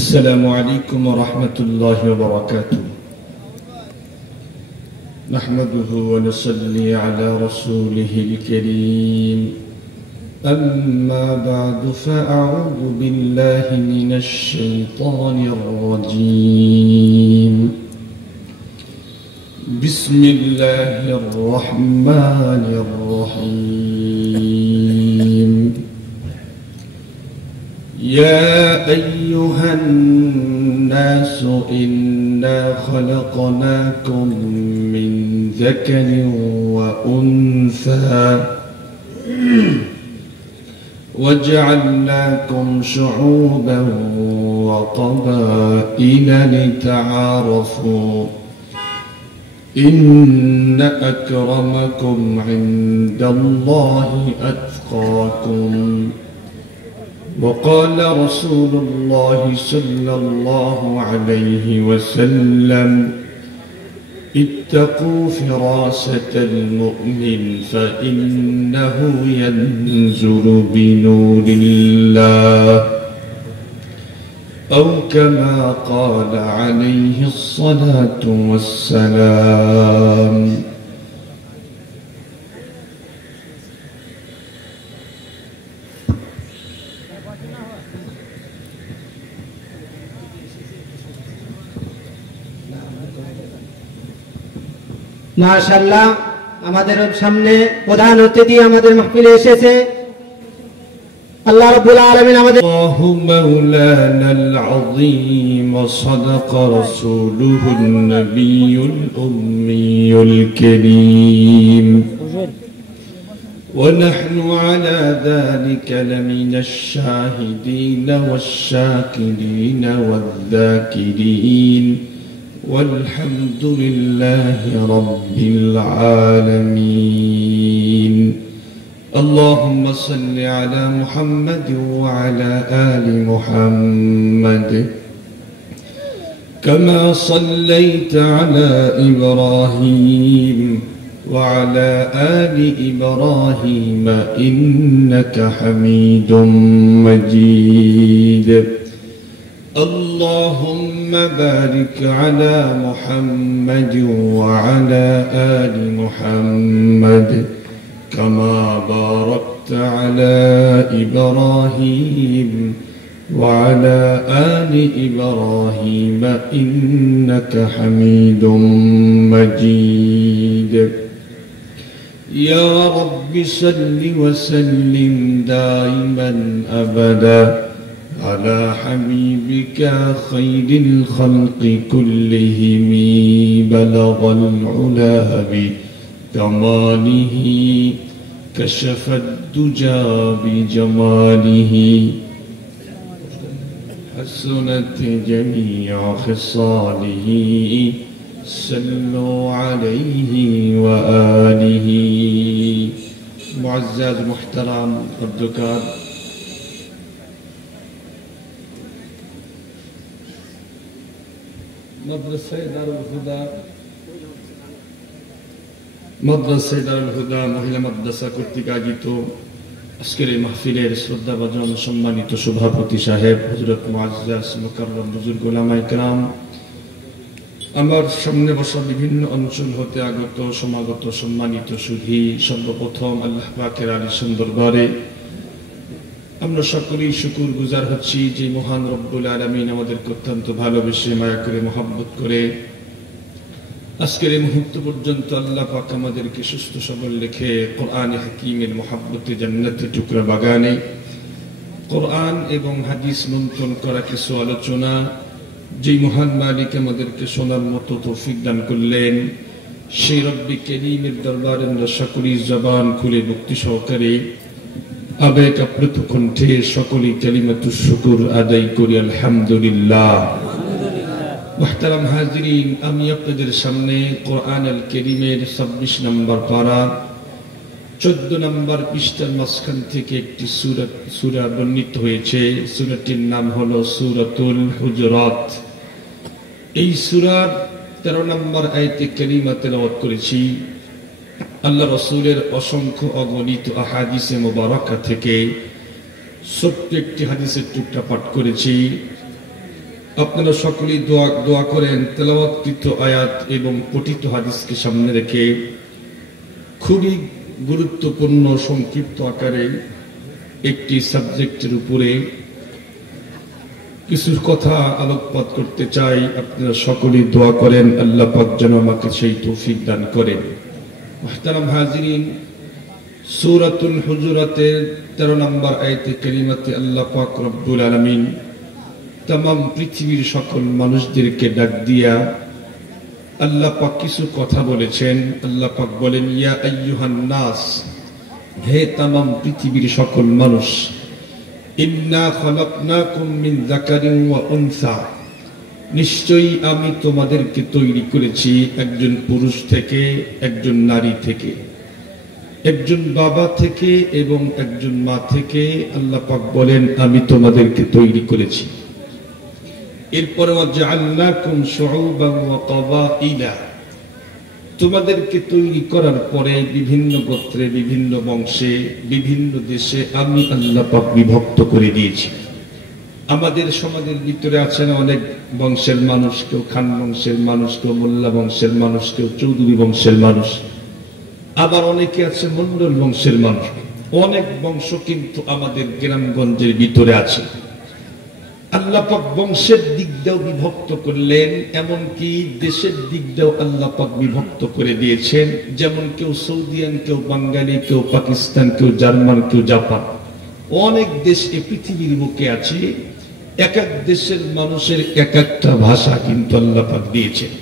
السلام عليكم ورحمة الله وبركاته. نحمده ونصلي على رسوله الكريم. أما بعد فأعوذ بالله من الشيطان الرجيم. بسم الله الرحمن الرحيم. يا أيها الناس إنا خلقناكم من ذكر وأنثى وجعلناكم شعوبا وقبائل لتعارفوا إن أكرمكم عند الله أتقاكم. وقال رسول الله صلى الله عليه وسلم: اتقوا فراسة المؤمن فإنه ينزل بنور الله، أو كما قال عليه الصلاة والسلام. মাশাআল্লাহ, আমাদের সামনে প্রধান অতিথি আমাদের মাহফিলে এসেছে। আল্লাহ রাব্বুল আলামিন আমাদের আল্লাহু মাওলানাল আযীম সাদাকা রাসূলুহুন নাবিয়্যুল উম্মিয়ুল কারীম ونحن على ذلك لمن الشاهدين والشاكرين والذاكرين والحمد لله رب العالمين. اللهم صل على محمد وعلى آل محمد كما صليت على إبراهيم وعلى آل إبراهيم إنك حميد مجيد. اللهم بارك على محمد وعلى آل محمد كما باركت على إبراهيم وعلى آل إبراهيم إنك حميد مجيد. يا رب صل وسلم دائما أبدا على حبيبك خير الخلق كلهم، بلغ العلا بكماله كشف الدجى بجماله، حسنت جميع خصاله، صلوا عليه وآله. معزز محترم عبدالكار মাদ্রাসায়ে দারুল হুদা মহিলা মাদ্রাসা কর্তৃক আয়োজিত আজকের এই মাহফিলের শ্রদ্ধাভাজন সম্মানিত সভাপতি সাহেব হযরত মুআজ্জাজ মুকাররম বুজুর্গ উলামায়ে কেরাম, আমার সামনে বসা বিভিন্ন অঞ্চল হতে আগত সমাগত সম্মানিত সুধী, সর্বপ্রথম আল্লাহ পাকের আলিশান দরবারে আমরা সকলেই শুকর গুজার হচ্ছি যে মহান রব্বুল আলামিন আমাদেরকে অত্যন্ত ভালোবেসে মায়া করে মহব্বত করে আজকের এই মুহূর্ত পর্যন্ত আল্লাহ পাক আমাদেরকে সুস্থ সবল রেখে কোরআনে হাকিমের মহব্বতে জান্নাতের টুকরা বাগানে কোরআন এবং হাদিস মন্থন করা কিছু আলোচনা যেই মহান মালিক আমাদেরকে শোনার মতো তৌফিক দান করলেন, সেই রব্বি কারীমের দরবারে আমরা সকলেই জবান খুলে ভক্তি সহকারে আবেগ আপ্লুত কণ্ঠে সকলেই কালিমাতুশ শুকর আদায় করি আলহামদুলিল্লাহ। মুহতারাম হাজিরিন, আমি আপনাদের সামনে কোরআন আল কারীমের 26 নম্বর পারা 14 নম্বর পৃষ্ঠার মাঝখান থেকে একটি সূরা বর্ণিত হয়েছে। সূরাটির নাম হলো সূরাতুল হুজুরাত। এই সূরার 13 নম্বর আয়াতে কারিমা তেলাওয়াত করেছি। আল্লাহ রাসূলের অসংখ্য অগণিত আহাদিসে মুবারাকা থেকে ছোট্ট একটি হাদিসের টুকরা পাঠ করেছি। আপনারা সকলেই দোয়া করেন তেলাওয়াতকৃত আয়াত এবং পঠিত হাদিসকে সামনে রেখে খুবই গুরুত্বপূর্ণ সংক্ষিপ্ত আকারে একটি সাবজেক্টের উপরে কিছু কথা আলোকপাত করতে চাই। আপনারা সকলেই দোয়া করেন আল্লাহ পাক যেন আমাকে সেই তৌফিক দান করেন। মুহতারাম হাজিরিন, সূরাতুল হুজুরাতের 13 নম্বর আয়াতে কারিমাতে আল্লাহ পাক রব্বুল আলামিন तमाम পৃথিবীর সকল মানুষদেরকে ডাক দিয়া আল্লাহ পাক কিছু কথা বলেছেন। আল্লাহ পাক বলেন, ইয়া আইয়ুহান নাস, হে तमाम পৃথিবীর সকল মানুষ, ইন্না খালাকনাকুম মিন যাকারিন ওয়া উনসা, নিশ্চয়ই আমি তোমাদেরকে তৈরি করেছি একজন পুরুষ থেকে একজন নারী থেকে, একজন বাবা থেকে এবং একজন মা থেকে। আল্লাহ পাক বলেন আমি তোমাদেরকে তৈরি করেছি। এরপরে ওয়াজআলনাকুম শুউবান ওয়া ক্বাবাইলা, তোমাদেরকে তৈরি করার পরে বিভিন্ন গোত্রে, বিভিন্ন বংশে, বিভিন্ন দেশে আমি আল্লাহ পাক বিভক্ত করে দিয়েছি। আমাদের সমাজের ভিতরে আছেন অনেক বংশের মানুষ, কেউ খান বংশের মানুষ, কেউ মোল্লা বংশের মানুষ, কেউ চৌধুরী বংশের মানুষ, আবার অনেকে আছে মন্ডল বংশের মানুষ। অনেক বংশ কিন্তু আমাদের গ্রামগঞ্জের ভিতরে আছে। আল্লাহ পাক বংশের দিক দিয়েও বিভক্ত করলেন, এমনকি দেশের দিক দিয়েও আল্লাহ পাক বিভক্ত করে দিয়েছেন। যেমন কেউ সৌদিয়ান, কেউ বাঙালি, কেউ পাকিস্তান, কেউ জার্মান, কেউ জাপান, অনেক দেশ এই পৃথিবীর বুকে আছে। এক এক দেশের মানুষের এক একটা ভাষা কিন্তু আল্লাহ পাক দিয়েছেন।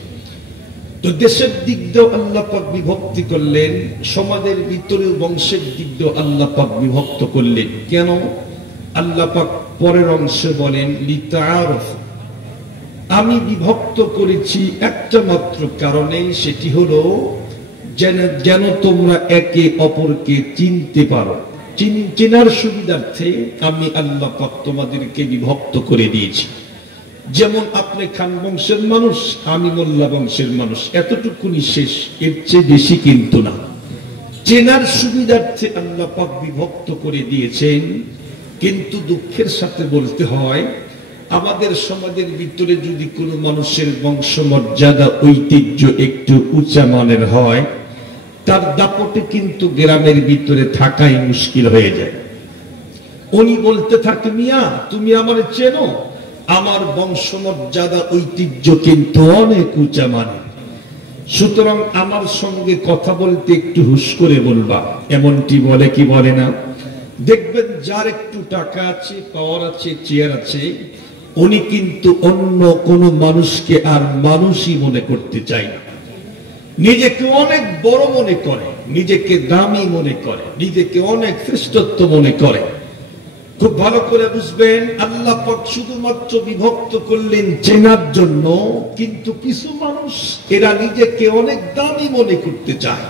তো দেশের দিক দিয়েও আল্লাহ পাক বিভক্তি করলেন, সমাজের ভিতরেও বংশের দিক দিয়েও আল্লাহ পাক বিভক্ত করলেন। কেন? আল্লাহ পাক পরের অংশে বলেন, লিতাআরাফু, আমি বিভক্ত করেছি একটা মাত্র কারণে, সেটি হলো যেন তোমরা একে অপরকে চিনতে পারো। চেনার সুবিধার্থে আমি আল্লাহ পাক তোমাদেরকে বিভক্ত করে দিয়েছি। যেমন আপনি খান বংশের মানুষ, আমি মোল্লা বংশের মানুষ, এতটুকুনি শেষ, এর চেয়ে বেশি কিন্তু না। চেনার সুবিধার্থে আল্লাহ পাক বিভক্ত করে দিয়েছেন। কিন্তু দুঃখের সাথে বলতে হয়, আমাদের সমাজের ভিতরে যদি কোনো মানুষের বংশমর্যাদা, ঐতিহ্য একটু উঁচা মানের হয়, তার দাপটে কিন্তু গ্রামের ভিতরে থাকাই মুশকিল হয়ে যায়। উনি বলতে থাকে, মিয়া তুমি আমার চেনো, আমার বংশমর্যাদা ঐতিহ্য কিন্তু অনেক উঁচা মানের, সুতরাং আমার সঙ্গে কথা বলতে একটু হুশ করে বলবা। এমনটি বলে কি বলে না? দেখবেন যার একটু টাকা আছে, পাওয়ার আছে, চেয়ার আছে, উনি কিন্তু অন্য কোন মানুষকে আর মানুষই মনে করতে চায় না। নিজেকে অনেক বড় মনে করে, নিজেকে দামি মনে করে, নিজেকে অনেক শ্রেষ্ঠত্ব মনে করে। খুব ভালো করে বুঝবেন, আল্লাহ পাক শুধুমাত্র বিভক্ত করলেন চেনার জন্য, কিন্তু কিছু মানুষ এরা নিজেকে অনেক দামি মনে করতে চায়।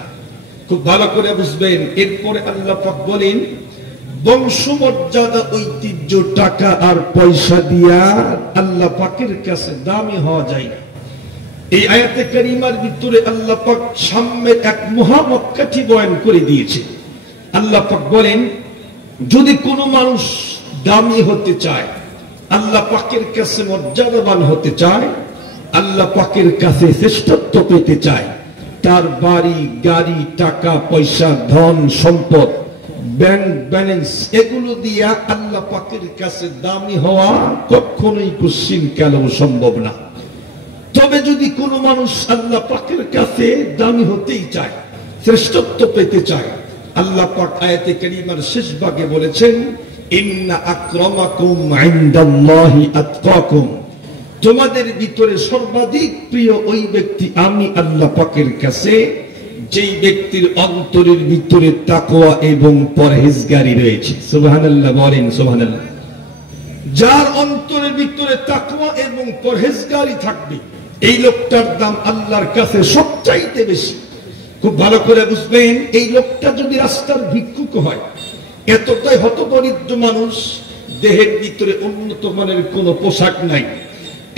খুব ভালো করে বুঝবেন। এরপরে আল্লাহ পাক বলেন, বংশমর্যাদা, ঐতিহ্য, টাকা আর পয়সা দিয়া আল্লাহ পাকের কাছে দামি হওয়া যায় না। এই আয়াতে কারিমার ভিতরে আল্লাহ পাক সাম্যের এক মহামক্কাঠি বয়ান করে দিয়েছে। আল্লাহ পাক বলেন, যদি কোনো মানুষ দামি হতে চায়, আল্লাহ পাকের কাছে মর্যাদাবান হতে চায়, আল্লাহ পাকের কাছে শ্রেষ্ঠত্ব পেতে চায়, তার বাড়ি, গাড়ি, টাকা পয়সা, ধন সম্পদ, ব্যাংক ব্যালেন্স, এগুলো দিয়া আল্লাহ পাকের কাছে দামি হওয়া কখনোই কুশ্চিন কালেও সম্ভব না। তবে যদি কোনো মানুষ আল্লাহ পাকের কাছে দামি হতেই চায়, শ্রেষ্ঠত্ব পেতে চায়, আল্লাহ পাক আয়াতে কারিমার শেষ ভাগে বলেছেন, ইন্না আকরামাকুম ইনদাল্লাহি আতকাকুম, তোমাদের ভিতরে সর্বাধিক প্রিয় ওই ব্যক্তি আমি আল্লাহ পাকের কাছে, যেই ব্যক্তির অন্তরের ভিতরে তাকওয়া এবং পরহেজগারি রয়েছে। সুবহানাল্লাহ বলেন, সুবহানাল্লাহ। যার অন্তরের ভিতরে তাকওয়া এবং পরহেজগারি থাকবে, এই লোকটার দাম আল্লাহর কাছে সবচাইতে বেশি। খুব ভালো করে বুঝবেন, এই লোকটা যদি রাস্তার ভিক্ষুক হয়, এতটাই হতদরিদ্র মানুষ, দেহের ভিতরে উন্নত মানের কোনো পোশাক নাই,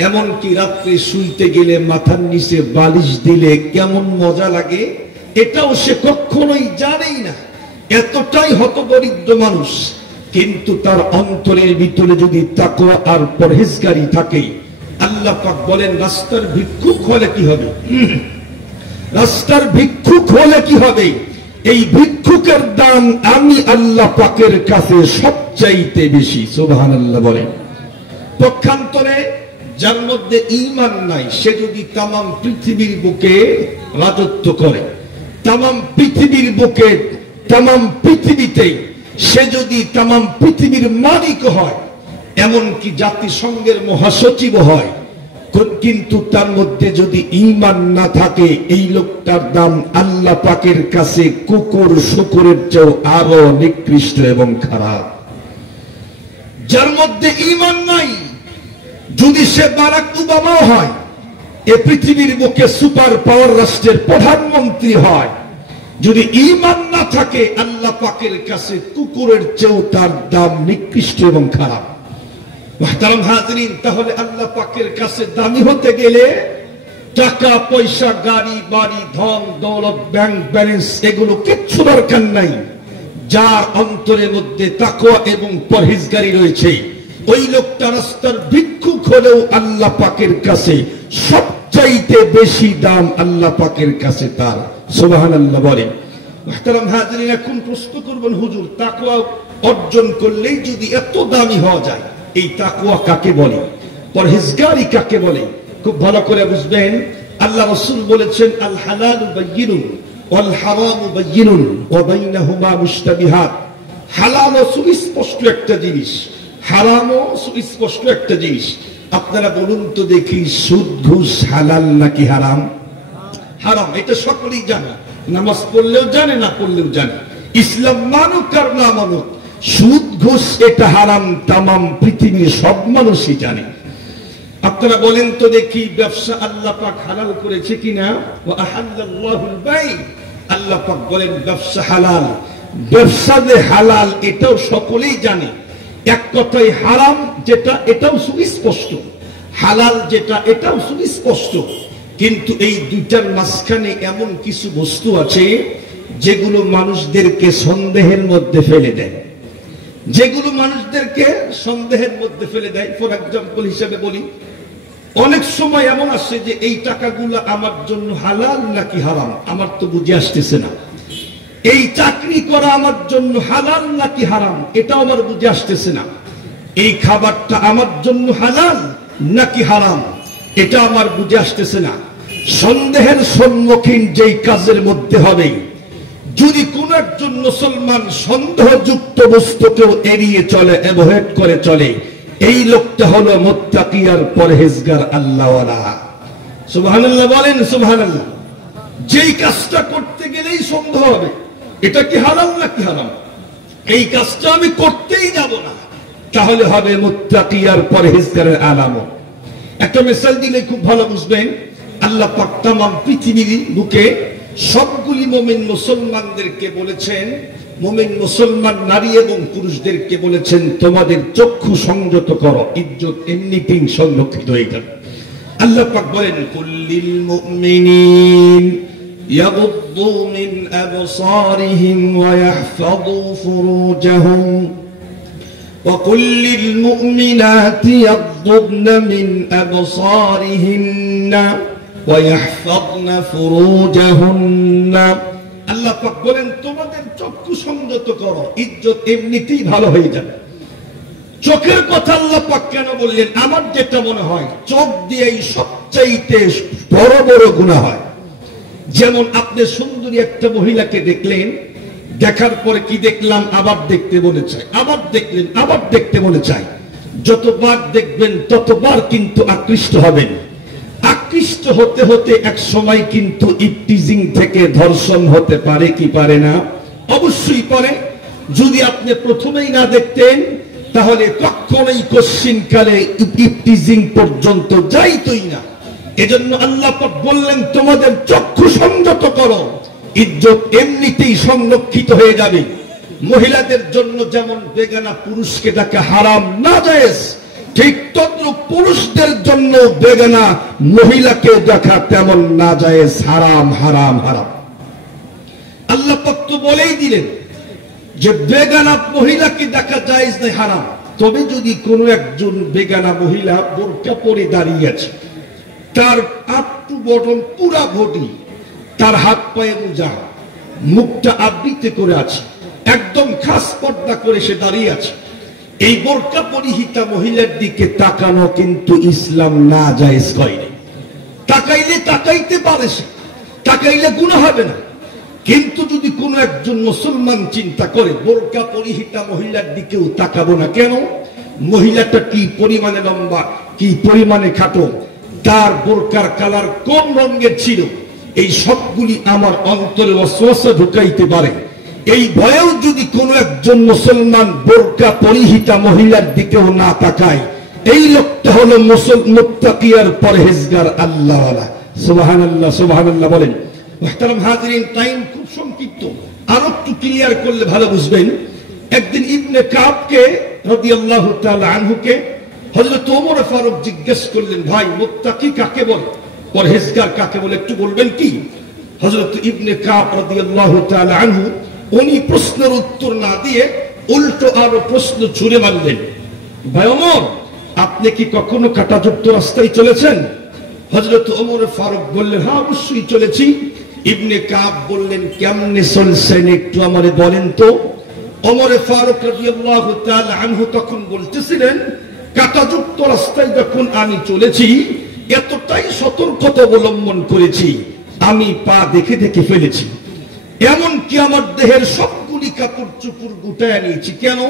এমনকি রাত্রে শুইতে গেলে মাথার নিচে বালিশ দিলে কেমন মজা লাগে এটাও সে কখনোই জানেই না, এতটাই হতদরিদ্র মানুষ। কিন্তু তার অন্তরের ভিতরে যদি তাকওয়া আর পরহেজগারি থাকে, আল্লাহ পাক বলেন রাস্তার ভিক্ষুক হলে কি হবে? রাস্তার ভিক্ষুক হলে কি হবে? এই ভিক্ষুকের দাম আমি আল্লাহ পাকের কাছে সবচাইতে বেশি। সুবহানাল্লাহ বলেন। পক্ষান্তরে যার মধ্যে ঈমান নাই, সে যদি তামাম পৃথিবীর বুকে রাজত্ব করে, তামাম পৃথিবীর বুকে, তামাম পৃথিবীতে সে যদি তামাম পৃথিবীর মালিক হয়, এমনকি জাতিসংঘের মহাসচিব হয়, কিন্তু তার মধ্যে যদি ঈমান না থাকে, এই লোকটার দাম আল্লাহ পাকের কাছে কুকুর শুকুরের চেয়েও আরো নিকৃষ্ট এবং খারাপ। যার মধ্যে ঈমান নাই, যদি সে বারাক ওবামাও হয়, এ পৃথিবীর বুকে সুপার পাওয়ার রাষ্ট্রের প্রধানমন্ত্রী হয়, যদি ঈমান না থাকে, আল্লাহ পাকের কাছে কুকুরের চেয়েও তার দাম নিকৃষ্ট এবং খারাপ। মুহতারাম হাজরিন, তাহলে আল্লাহ পাকের কাছে দামি হতে গেলে টাকা পয়সা, গাড়ি বাড়ি, ধন দৌলত, ব্যাংক ব্যালেন্স এগুলো কিচ্ছু দরকার নাই। যার অন্তরের মধ্যে তাকওয়া এবং পরহেজগারি রয়েছে, ওই লোকটা রাস্তার ভিক্ষুক হলেও আল্লাহ পাকের কাছে সবচাইতে বেশি দাম আল্লাহ পাকের কাছে তার। সুবহানাল্লাহ বলেন। মুহতারাম হাজরিন, এখন প্রশ্ন করবেন, হুজুর তাকওয়া অর্জন করলেই যদি এত দামি হওয়া যায়, এই তাকওয়া কাকে বলে? পরহেজগারি কাকে বলে? খুব ভালো করে বুঝবেন। আল্লাহ রাসূল বলেছেন, আল হালালু বায়্যিনুন ওয়াল হারামু বায়্যিনুন ওয়া বাইনাহুমা মুশতাবিহাত। হালাল সুস্পষ্ট একটা জিনিস, হারামও সুস্পষ্ট একটা জিনিস। আপনারা বলুন তো দেখি, সুদ ঘুষ হালাল নাকি হারাম? হারাম, এটা সকলেই জানে, নামাজ পড়লেও জানে, না পড়লেও জানে। ইসলাম মানুক আর না মানুক, সুদ ঘুষ এটা হারাম, তামাম পৃথিবীর সব মানুষই জানে। আপনারা বলেন তো দেখি, ব্যবসা আল্লাহ পাক হালাল করেছে কিনা? ওয়া আহাল্লাল্লাহুল বাই, আল্লাহ পাক বলেন ব্যবসা হালাল। ব্যবসা যে হালাল এটাও সকলেই জানে। এক কথায় হারাম যেটা, এটাও সুস্পষ্ট, হালাল যেটা, এটাও সুস্পষ্ট। কিন্তু এই দুইটার মাঝখানে এমন কিছু বস্তু আছে যেগুলো মানুষদেরকে সন্দেহের মধ্যে ফেলে দেয়, যেগুলো মানুষদেরকে সন্দেহের মধ্যে ফেলে দেয়। ফর এক্সাম্পল হিসেবে বলি, অনেক সময় এমন আসে যে এই টাকাগুলো আমার জন্য হালাল নাকি হারাম আমার তো বুঝে আসতেছে না। এই চাকরি করা আমার জন্য হালাল নাকি হারাম এটাও আমার বুঝে আসতেছে না। এই খাবারটা আমার জন্য হালাল নাকি হারাম এটা আমার বুঝে আসতেছে না। সন্দেহের সম্মুখীন যেই কাজের মধ্যে হবে, যদি কোন একজন মুসলমান সন্দেহযুক্ত বস্তুকেও এড়িয়ে চলে, অ্যাভয়েড করে চলে, এই লোকটা হলো মুত্তাকি আর পরহেজগার আল্লাহওয়ালা। সুবহানাল্লাহ বলেন, সুবহানাল্লাহ। যেই কাজটা করতে গেলেই সন্দেহ হবে এটা কি হালাল নাকি হারাম, এই কাজটা আমি করতেই যাব না, তাহলে হবে মুত্তাকি আর পরহেজগারের আলামত। একটা মিসাল দিলে খুব ভালো বুঝবেন। আল্লাহ পাক তামাম পৃথিবীর বুকে সবগুলি মুমিন মুসলমানদেরকে বলেছেন, মুমিন মুসলমান নারী এবং পুরুষদেরকে বলেছেন, তোমাদের চক্ষু সংযত করো, ইজ্জত এমনিতেই সংরক্ষিত হয়ে যাবে। আল্লাহ পাক বলেন, কুল্লিল মুমিনিন ইয়াগুদ্দু মিন আবসারিহিম ওয়া ইয়াহফাযু ফুরুজাহুম ওয়া কুল্লিল মুমিনাতি ইয়াগুদ্দুনা মিন আবসারিহিন্না ওয়া ইয়াহফাযনা ফুরুজাহুন্না। আল্লাহ পাক বলেন, তোমাদের চক্ষু সংযত করো, ইজ্জত এমনিতেই ভালো হয়ে যাবে। চোখের কথা আল্লাহ পাক কেন বললেন? আমার যেটা মনে হয়, চোখ দিয়েই সবচাইতে বড় বড় গুনাহ হয়। যেমন আপনি সুন্দরী একটা মহিলাকে দেখলেন, দেখার পরে কি দেখলাম, আবার দেখতে মনে চায়, আবার দেখলেন, আবার দেখতে মনে চায়। যতবার দেখবেন ততবার কিন্তু আকৃষ্ট হবেন। আকৃষ্ট হতে হতে এক সময় কিন্তু ইফটিজিং থেকে ধর্ষণ হতে পারে কি পারে না? অবশ্যই পারে। যদি আপনি প্রথমেই না দেখতেন তাহলে কখনোই কশ্চিনকালে ইফটিজিং পর্যন্ত যাইতই না। এজন্য আল্লাহ পাক বললেন, তোমাদের চক্ষু সংযত করো, ইজ্জত এমনিতেই সংরক্ষিত হয়ে যাবে। মহিলাদের জন্য যেমন বেগানা পুরুষকে ডাকা হারাম নাজায়েজ, ঠিক তদ্রুপ পুরুষদের জন্য বেগানা মহিলাকে দেখা তেমন নাজায়েজ, হারাম হারাম হারাম। আল্লাহ পাক তো বলেই দিলেন যে বেগানা মহিলাকে দেখা জায়েজ নয়, হারাম। তবে যদি কোনো একজন বেগানা মহিলা বোরকা পরে দাঁড়িয়ে আছে, তার আপ টু বটম পুরা বডি, তার হাত পায়ে মোজা, মুখটা আবৃতে করে আছে, একদম খাস পর্দা করে সে দাঁড়িয়ে আছে, এই বোরকা পরিহিতা মহিলার দিকে তাকানো কিন্তু ইসলাম না জায়েজ করেনি। তাকাইলে তাকাইতে পারে, সে তাকাইলে গুনাহ হবে না। কিন্তু যদি কোনো একজন মুসলমান চিন্তা করে বোরকা পরিহিতা মহিলার দিকেও তাকাবো না কেন, মহিলাটা কি পরিমাণে লম্বা, কি পরিমাণে খাটো, তার বোরকার কালার কোন রঙের ছিল, এই সবগুলি আমার অন্তরে ওয়াসওয়াসা ঢুকাইতে পারে। এই ভয়েও যদি কোনো একজন মুসলমান বোরকা পরিহিতা মহিলার দিকেও না তাকায়, এই লোকটা হলো মুত্তাকি আর পরহেজগার আল্লাহওয়ালা। সুবহানাল্লাহ, সুবহানাল্লাহ বলেন। মুহতারাম হাজিরিন, টাইম খুব সংক্ষিপ্ত, আরো একটু ক্লিয়ার করলে ভালো বুঝবেন। একদিন ইবনে কাবকে রাদিয়াল্লাহু তাআলা আনহুকে হযরত ওমর ফারুক জিজ্ঞেস করলেন, ভাই মুত্তাকি কাকে বলে, পরহেজগার কাকে বলে, একটু বলবেন কি? হযরত ইবনে কাব রাদিয়াল্লাহু তাআলা আনহু উনি প্রশ্নের উত্তর না দিয়ে উল্টো আরো প্রশ্ন ছুড়ে মারলেন, ভাই ওমর, আপনি কি কখনো কাঁটাযুক্ত রাস্তায় চলেছেন? হযরত ওমর ফারুক বললেন, হ্যাঁ অবশ্যই চলেছি। ইবনে কাব বললেন, কেমনে চলছেন একটু আমারে বলেন তো। ওমর ফারুক রাদিয়াল্লাহু তাআলা আনহু তখন বলতেছিলেন, কাঁটাযুক্ত রাস্তায় যখন আমি চলেছি, এতটাই সতর্কতা অবলম্বন করেছি, আমি পা দেখে দেখে ফেলেছি, এমনকি আমার দেহের সবগুলি কাপড় চোপড় গুটায় নিয়েছি। কেন?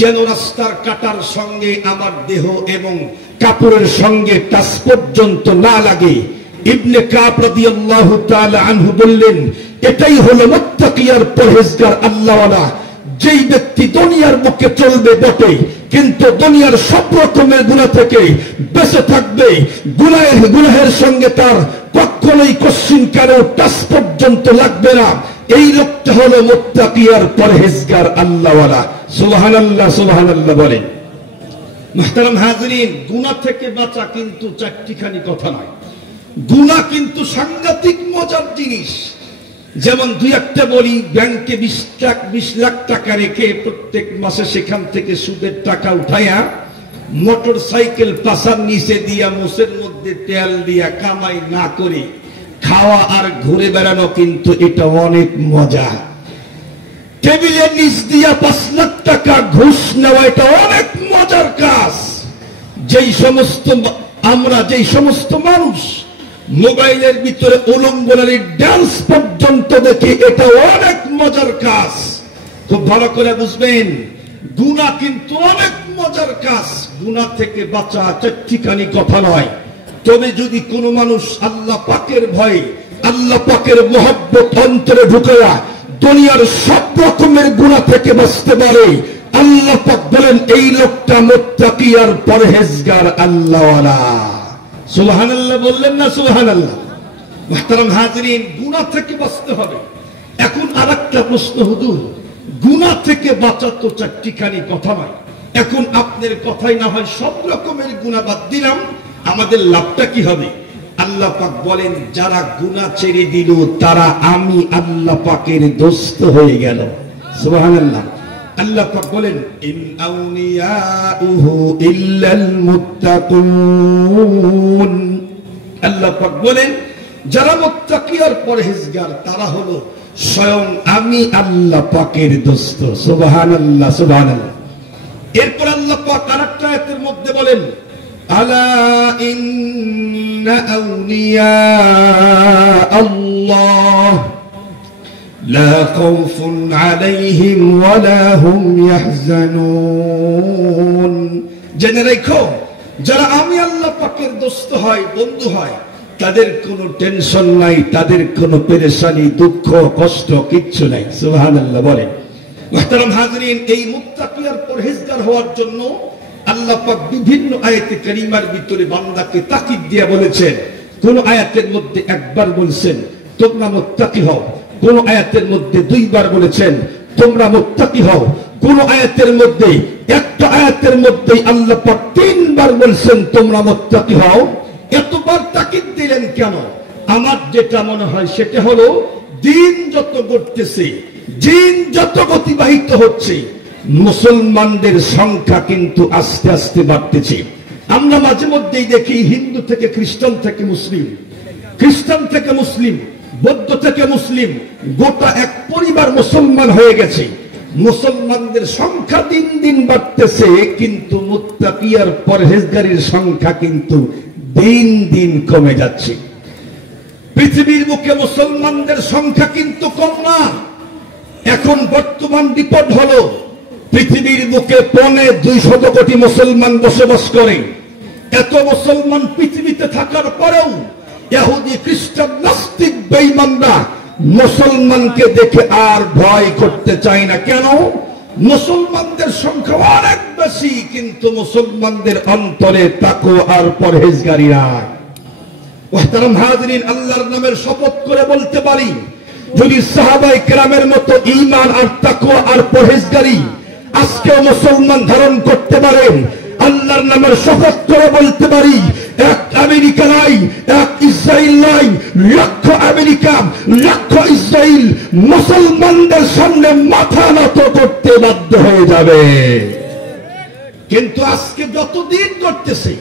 যেন রাস্তার কাটার সঙ্গে আমার দেহ এবং কাপড়ের সঙ্গে টাচ পর্যন্ত না লাগে। ইবনে কাব রাদিয়াল্লাহু তাআলা আনহু বললেন, এটাই হলো মুত্তাকি আর পরহেজগার আল্লাহওয়ালা, যেই ব্যক্তি দুনিয়ার বুকে চলবে বটে, কিন্তু দুনিয়ার সব রকমের গুনাহ থেকে বেঁচে থাকবে, গুনাহের সঙ্গে তার কখনোই কশ্চিনকালেও টাচ পর্যন্ত লাগবে না। এই লোকটা হলো মুত্তাকি আর পরহেজগার আল্লাহওয়ালা। সুবহানাল্লাহ, সুবহানাল্লাহ বলেন। মুহতারাম হাজিরিন, গুনাহ থেকে বাঁচা কিন্তু চারটিখানি কথা নয়, গুনাহ কিন্তু সাংঘাতিক মজার জিনিস। যেমন দুই একটা বলি, ব্যাংকে 20 লাখ টাকা রেখে প্রত্যেক মাসে সেখান থেকে সুদের টাকা উঠাইয়া মোটর সাইকেল পাশার নিচে দিয়া মোষের মধ্যে তেল দিয়া কামাই না করে খাওয়া আর ঘুরে বেড়ানো, কিন্তু এটা অনেক মজা। টেবিলের নিচ দিয়া 5 লাখ টাকা ঘুষ নেওয়া, এটা অনেক মজার কাজ। যেই সমস্ত মানুষ মোবাইলের ভিতরে উলঙ্গনারী ডান্স পর্যন্ত দেখি, এটা অনেক মজার কাজ। খুব ভালো করে বুঝবেন, গুনাহ কিন্তু অনেক মজার কাজ। গুনাহ থেকে বাঁচা চারটিখানি কথা নয়। তবে যদি কোনো মানুষ আল্লাহ পাকের ভয়ে, আল্লাহ পাকের মহব্বত অন্তরে ঢুকায়া দুনিয়ার সব রকমের গুনাহ থেকে বাঁচতে পারে, আল্লাহ পাক বলেন এই লোকটা মুত্তাকি আর পরহেজগার আল্লাহওয়ালা। সুবহানাল্লাহ বললেন না? সুবহানাল্লাহ। মুহতারাম হাজিরিন, গুনাহ থেকে বাঁচতে হবে। এখন আরেকটা প্রশ্ন, হুজুর গুনাহ থেকে বাঁচা তো চারটিখানি কথা নয়, এখন আপনার কথাই না হয় সব রকমের গুনাহ বাদ দিলাম, আমাদের লাভটা কি হবে? আল্লাহ পাক বলেন, যারা গুনাহ ছেড়ে দিল তারা আমি আল্লাহ পাকের দোস্ত হয়ে গেল। সুবহানাল্লাহ। আল্লাহ পাক বলেন, ইন আউলিয়াউহু ইল্লাল মুত্তাকুন। আল্লাহ পাক বলেন, যারা মুত্তাকি আর পরহেজগার তারা হলো স্বয়ং আমি আল্লাহ পাকের দোস্ত। সুবহানাল্লাহ, সুবহানাল্লাহ। এরপর আল্লাহ পাক আরেকটা আয়াতের মধ্যে বলেন, আলা ইন্না আউলিয়া আল্লাহ লা খাউফুন আলাইহিম ওয়ালা হুম ইয়াহজানুন। জেনে রাখো, যারা আমি আল্লাহ পাকের দোস্ত হয়, বন্ধু হয়, তাদের কোনো টেনশন নাই, তাদের কোনো পেরেশানি, দুঃখ, কষ্ট কিচ্ছু নাই। সুবহানাল্লাহ বলেন। মুহতারাম হাজিরিন, এই মুত্তাকি আর পরহেজগার হওয়ার জন্য আল্লাহ পাক বিভিন্ন আয়াতে কারিমার ভিতরে বান্দাকে তাকিদ দিয়ে বলেছেন। কোন আয়াতের মধ্যে একবার বলছেন তোমরা মুত্তাকি হও, কোন আয়াতের মধ্যে 2 বার বলেছেন তোমরা মুত্তাকি হও, কোন আয়াতের মধ্যে একটা আয়াতের মধ্যে আল্লাহ পাক 3 বার বলছেন তোমরা মুত্তাকি হও। এতবার তাকিদ দিলেন কেন? আমার যেটা মনে হয় সেটা হলো, দিন যত ঘটতেছে, দিন যত অতিবাহিত হচ্ছে, মুসলমানদের সংখ্যা কিন্তু আস্তে আস্তে বাড়তেছে। আমরা মাঝে মধ্যেই দেখি হিন্দু থেকে খ্রিস্টান থেকে মুসলিম, খ্রিস্টান থেকে মুসলিম, বৌদ্ধ থেকে মুসলিম, গোটা এক পরিবার মুসলমান হয়ে গেছে। মুসলমানদের সংখ্যা দিন দিন বাড়তেছে, কিন্তু মুত্তাকি আর পরহেজগারীর সংখ্যা কিন্তু দিন দিন কমে যাচ্ছে। পৃথিবীর বুকে মুসলমানদের সংখ্যা কিন্তু কম না। এখন বর্তমান রিপোর্ট হলো পৃথিবীর বুকে 250 কোটি মুসলমান বসবাস করে। এত মুসলমান পৃথিবীতে থাকার পরেও ইহুদি খ্রিস্টান নাস্তিক বেঈমানরা মুসলমানকে দেখে আর ভয় করতে চায় না। কেন? মুসলমানদের সংখ্যা অনেক বেশি, কিন্তু মুসলমানদের অন্তরে তাকওয়া আর পরহেজগারি নাই। মুহতারাম হাজিরিন, আল্লাহর নামের শপথ করে বলতে পারি, যদি সাহাবায়ে কেরামের মতো ঈমান আর তাকওয়া আর পরহেজগারি আজকেও মুসলমান ধারণ করতে পারেন, আল্লাহর নামের শপথ করে বলতে পারি, এক আমেরিকা নাই, এক ইসরায়েল নাই, লক্ষ আমেরিকা লক্ষ ইসরায়েল মুসলমানদের সামনে মাথা নত করতে বাধ্য হয়ে যাবে। কিন্তু আজকে যতদিন করতেছে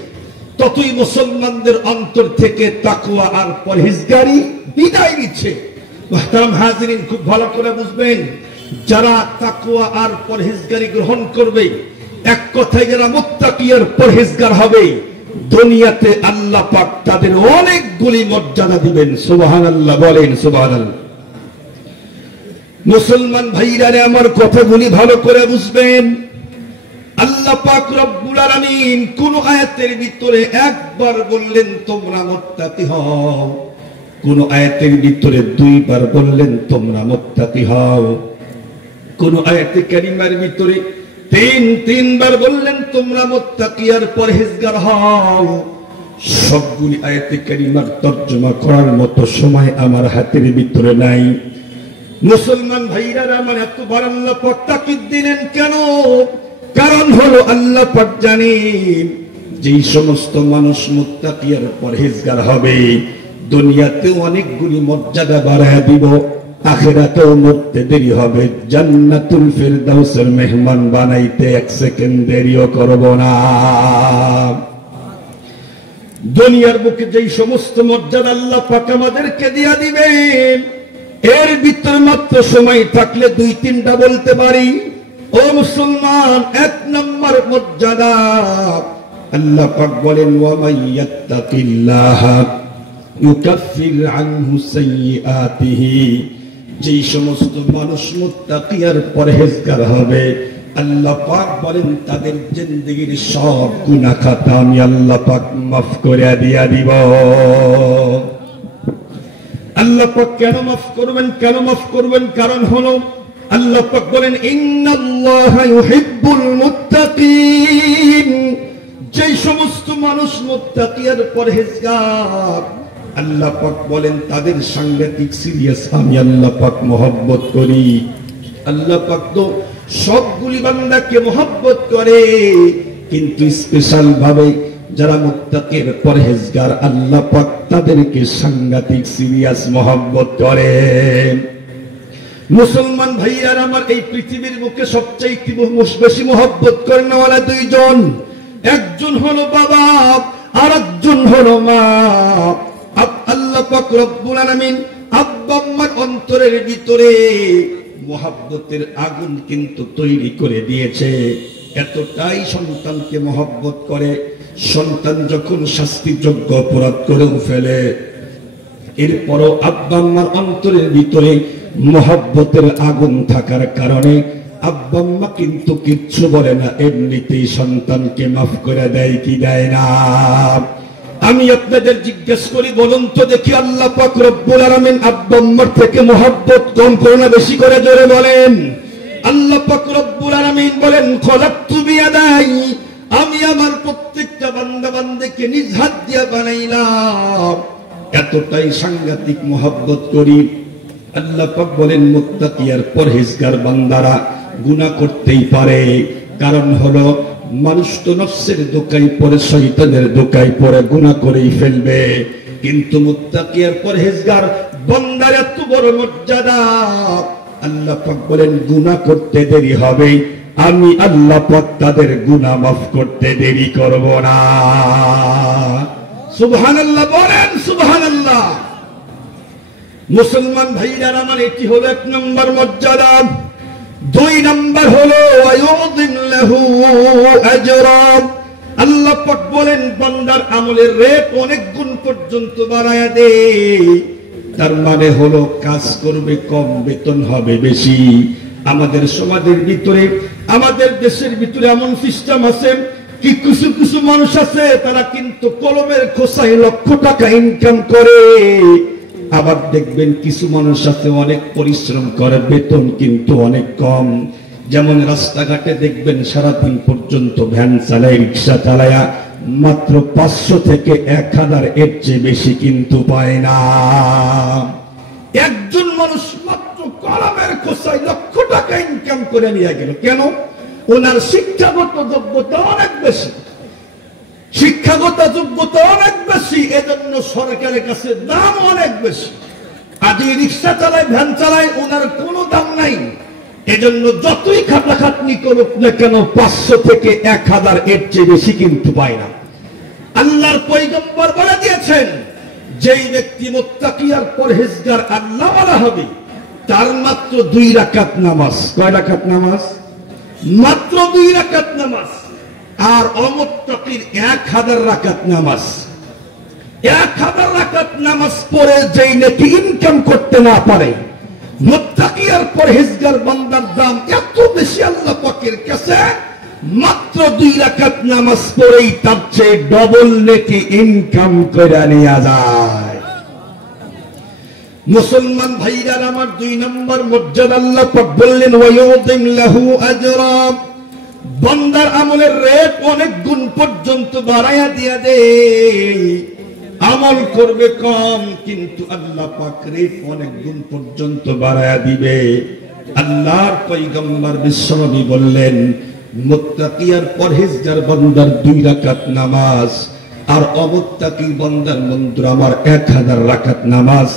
ততই মুসলমানদের অন্তর থেকে তাকওয়া আর পরহেজগারি বিদায় নিচ্ছে। মুহতারাম হাজিরিন, খুব ভালো করে বুঝবেন, যারা তাকওয়া আর পরহেজগারি গ্রহণ করবে, এক কথায় যারা মুত্তাকি আর পরহেজগার হবে, দুনিয়াতে আল্লাহ পাক তাদের অনেকগুলি মর্যাদা দিবেন। সুবহানাল্লাহ, বলেন সুবহানাল্লাহ। মুসলমান ভাইরা রে, আমার কথাগুলি ভালো করে বুঝবেন। আল্লাহ পাক রব্বুল আলামিন কোন আয়াতের ভিতরে একবার বললেন তোমরা মুত্তাকি হও, কোন আয়াতের ভিতরে 2 বার বললেন তোমরা মুত্তাকি হও, কোন আয়াতে কারিমার ভিতরে 3 বার বললেন তোমরা মুত্তাকি আর পরহেজগার হও। সবগুলি আয়াতে কারিমার তরজমা করার মতো সময় আমার হাতের ভিতরে নাই। মুসলমান ভাইরা আমার এতবার আল্লাহ পাক তাকিদ দিলেন কেন? কারণ হলো আল্লাহ পাক জানেন যেই সমস্ত মানুষ মুত্তাকি আর পরহেজগার হবে, দুনিয়াতে অনেকগুলি মর্যাদা বাড়ায় দিব, আখিরাতেও মরতে দেরি হবে, জান্নাতুল ফিরদাউসের মেহমান বানাইতে 1 সেকেন্ড দেরিও করব না। দুনিয়ার বুকে যেই সমস্ত মর্যাদা আল্লাহ পাক আমাদেরকে দিয়া দিবেন, এর ভিতরে মাত্র সময় থাকলে 2-3টা বলতে পারি। ও মুসলমান, 1 নম্বর মর্যাদা আল্লাহ পাক বলেন, ওয়া মাইয়াত্তাকিল্লাহা ইউকাফির আনহু সাইয়্যাতিহি। যেই সমস্ত মানুষ মুত্তাকি আর পরহেজগার হবে, আল্লাহ পাক বলেন তাদের জিন্দেগীর সব গুনাহ খাতা আমি আল্লাহ পাক মাফ করে দিয়া দিব। আল্লাহ পাক কেন মাফ করবেন? কেন মাফ করবেন? কারণ হলো আল্লাহ পাক বলেন, ইন্নাল্লাহা ইউহিব্বুল মুত্তাকিন। যেই সমস্ত মানুষ মুত্তাকি আর পরহেজগার, আল্লাহ পাক বলেন তাদের সাংঘাতিক সিরিয়াস আমি আল্লাহ পাক মহব্বত করি। আল্লাহ পাক তো সবগুলি বান্দাকে মহব্বত করে, কিন্তু স্পেশাল ভাবে যারা মুত্তাকি আর পরহেজগার, আল্লাহ পাক তাদেরকে সাংঘাতিক সিরিয়াস মহব্বত করে। মুসলমান ভাইয়ার আমার, এই পৃথিবীর বুকে সবচাইতে বেশি মহব্বত করেন ওয়ালা 2 জন। একজন হলো বাবা আর একজন হলো মা। আল্লাহ পাক রব্বুল আলামিন আব্বা আম্মার অন্তরের ভিতরে মহব্বতের আগুন কিন্তু তৈরি করে দিয়েছে। এতটাই সন্তানকে মহব্বত করে, সন্তান যখন শাস্তিযোগ্য অপরাধ করেও ফেলে, এরপরও আব্বা আম্মার অন্তরের ভিতরে মহব্বতের আগুন থাকার কারণে আব্বা আম্মা কিন্তু কিচ্ছু বলে না, এমনিতেই সন্তানকে মাফ করে দেয় কি দেয় না? আমি আপনাদের জিজ্ঞেস করি, বলুন তো দেখি, আল্লাহ পাক রব্বুল আলামিন আব্বা আম্মার থেকে মহব্বত কম করে না বেশি করে? জোরে বলেন। আল্লাহ পাক রব্বুল আলামিন বলেন, খলাকতু বিয়াদাই, আমি আমার প্রত্যেকটা বান্দা বান্দাকে নিজ হাত দিয়ে বানাইলাম। এতটাই সাংঘাতিক মহব্বত করি। আল্লাহ পাক বলেন, মুত্তাকি আর পরহেজগার বান্দারা গুনাহ করতেই পারে, কারণ হলো মানুষ তো নফসের ধোঁকায় পড়ে, শয়তানের ধোঁকায় পড়ে গুনাহ করেই ফেলবে, কিন্তু মুত্তাকি আর পরহেজগার বান্দার এত বড় মর্যাদা। আল্লাহ পাক বলেন গুনাহ করতে দেরি হবে, আমি আল্লাহ পাক তাদের গুনাহ মাফ করতে দেরি করব না। সুবহানাল্লাহ বলেন, সুবহানাল্লাহ। মুসলমান ভাইরা আমার, এটি হলো 1 নম্বর মর্যাদা। 2 নম্বর হলো ওয়ায়ুযিল্লাহু আজরা। আল্লাহ পাক বলেন বান্দার আমলের রেট অনেক গুণ পর্যন্ত বাড়ায়া দে। তার মানে হলো কাজ করবে কম, বেতন হবে বেশি। আমাদের সমাজের ভিতরে, আমাদের দেশের ভিতরে এমন সিস্টেম আছে কি কিছু কিছু মানুষ আছে তারা কিন্তু কলমের খোসায় লক্ষ টাকা ইনকাম করে। আবার দেখবেন কিছু মানুষ আছে অনেক পরিশ্রম করে, বেতন কিন্তু অনেক কম। যেমন রাস্তাঘাটে দেখবেন সারাদিন পর্যন্ত ভ্যান চালায়, রিক্সা চালায়া মাত্র 500 থেকে 1000 এর চেয়ে বেশি কিন্তু পায় না। একজন মানুষ মাত্র কলমের খোসায় লক্ষ টাকা ইনকাম করে নিয়ে গেল। কেন? ওনার শিক্ষাগত যোগ্যতা অনেক বেশি, শিক্ষাগত যোগ্যতা অনেক বেশি, এজন্য সরকারের কাছে দাম অনেক বেশি। আজ রিক্সা চালায়, ভ্যান চালায়, ওনার কোনো দাম নাই। এজন্য যতই খাটাখাটনি করুক না কেন 500 থেকে 1000 এর চেয়ে বেশি কিন্তু পায় না। আল্লাহর পয়গম্বর বলে দিয়েছেন, যেই ব্যক্তি মুত্তাকি আর পরহেজগার আল্লাহওয়ালা হবে তার মাত্র 2 রাকাত নামাজ। কয় রাকাত নামাজ? মাত্র 2 রাকাত নামাজ। আর অমুত্তাকির 1000 রাকাত নামাজ। 1000 রাকাত নামাজ পড়ে যেই নেকি ইনকাম করতে না পারে, মুত্তাকি আর পরহেজগার বান্দার দাম এত বেশি আল্লাহ পাকের কাছে, মাত্র 2 রাকাত নামাজ পড়েই তার চেয়ে ডবল নেকি ইনকাম করে নেওয়া যায়। মুসলমান ভাইরা আমার, 2 নম্বর মর্যাদা আল্লাহ পাক বললেন ওয়ায়ুযিল্লাহু আজরা। বান্দার আমলের রেট অনেক গুণ পর্যন্ত বাড়ায়া দিয়া দে। আমল করবে কম, কিন্তু আল্লাহ পাক রেট অনেক গুণ পর্যন্ত বাড়ায়া দিবে। আল্লাহর পয়গম্বর বিশ্বনবী বললেন, মুত্তাকি আর পরহেজগার বান্দার 2 রাকাত নামাজ আর অমুত্তাকি বান্দার মন্দির আমার 1000 রাকাত নামাজ।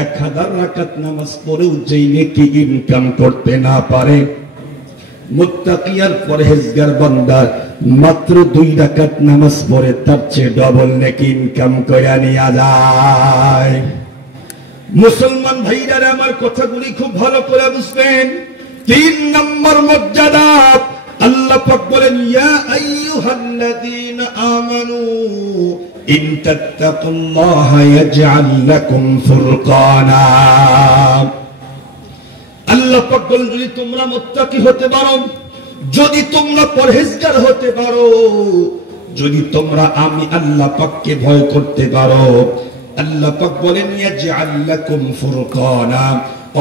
1000 রাকাত নামাজ পড়েও যেই নেকি ইনকাম করতে না পারে, মুত্তাকি আর পরহেজগার বান্দা মাত্র 2 রাকাত নামাজ পড়ে তার চেয়ে ডবল নেকি ইনকাম করে নিয়ে যায়। মুসলমান ভাইরা আমার, কথাগুলি খুব ভালো করে বুঝবেন। 3 নম্বর মর্যাদা আল্লাহ পাক বলেন, ইয়া আইয়ুহাল্লাযীনা আমানু ইন তাত্তাকুল্লাহা ইয়াজআল লাকুম ফুরকানা। আল্লাহ পাক বলেন, যদি তোমরা মুত্তাকি হতে পারো, যদি তোমরা পরহেজগার হতে পারো, যদি তোমরা আমি আল্লাহ পাককে ভয় করতে পারো, আল্লাহ পাক বলেন ইয়াজআল লাকুম ফুরকানা,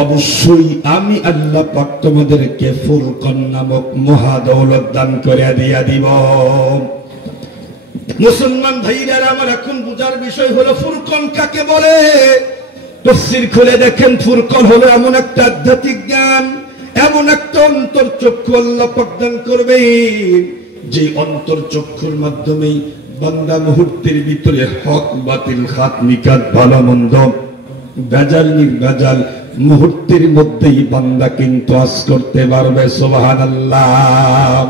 অবশ্যই আমি আল্লাহ পাক তোমাদেরকে ফুরকান নামক মহাদৌলত দান করে দিয়া দিব। মুসলমান ভাইরা আমার, এখন বুঝার বিষয় হলো ফুরকান কাকে বলে। তাফসীর খুলে দেখেন, ফুরকান হলো এমন একটা আধ্যাত্মিক জ্ঞান, এমন একটা অন্তরচক্ষু আল্লাহ পাক দান করবে, যে অন্তরচক্ষুর মাধ্যমে বান্দা মুহূর্তের ভিতরে হক বাতিল, খাত নিকাত, ভালো মন্দ, বেজাল নির্বেজাল মুহূর্তের মধ্যেই বান্দা কিন্তু আজ করতে পারবে। সুবহানাল্লাহ।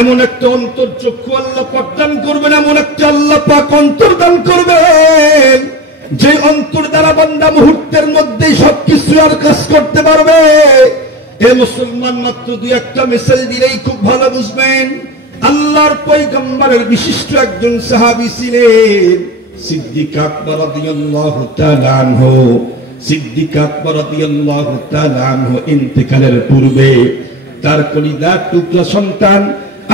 এমন একটা অন্তরচক্ষু আল্লাহ পাক দান করবেন, এমন একটা আল্লাহ পাক অন্তর দান করবেন, যে অন্তর দ্বারা বান্দা মুহূর্তের মধ্যেই সবকিছু আর কাজ করতে পারবে। এ মুসলমান, মাত্র 2-1টা মিসাল দিলেই খুব ভালো বুঝবেন। আল্লাহর পয়গম্বরের বিশিষ্ট একজন সাহাবী ছিলেন সিদ্দিক আকবর রাদিয়াল্লাহু তাআলা আনহু। সিদ্দিক আকবর রাদিয়াল্লাহু তাআলা আনহু ইন্তেকালের পূর্বে তার কলিজার টুকরা সন্তান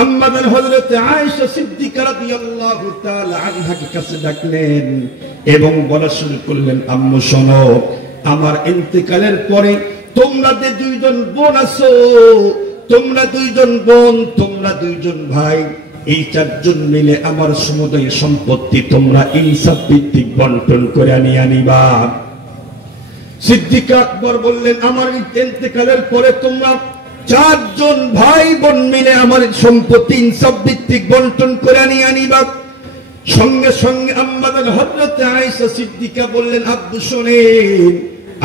আম্মাজান হযরত আয়েশা সিদ্দিকা রাদিয়াল্লাহু তাআলা আনহাকে কাছে ডাকলেন এবং বলা শুরু করলেন, আম্মু শোনো, আমার ইন্তেকালের পরে তোমরা যে 2 জন বোন আছো, তোমরা 2 জন বোন, তোমরা 2 জন ভাই, এই 4 জন মিলে আমার সমুদয় সম্পত্তি তোমরা ইনসাফ ভিত্তিক বন্টন করে নিয়ে নিবা। সিদ্দিক আকবর বললেন, আমার ইন্তেকালের পরে তোমরা 4 জন ভাই বোন মিলে আমার সম্পত্তি ইনসাফ ভিত্তিক বন্টন করে নিয়ে নিবা। সঙ্গে সঙ্গে আম্মাজান হযরত আয়েশা সিদ্দিকা বললেন, আব্বু শোনেন,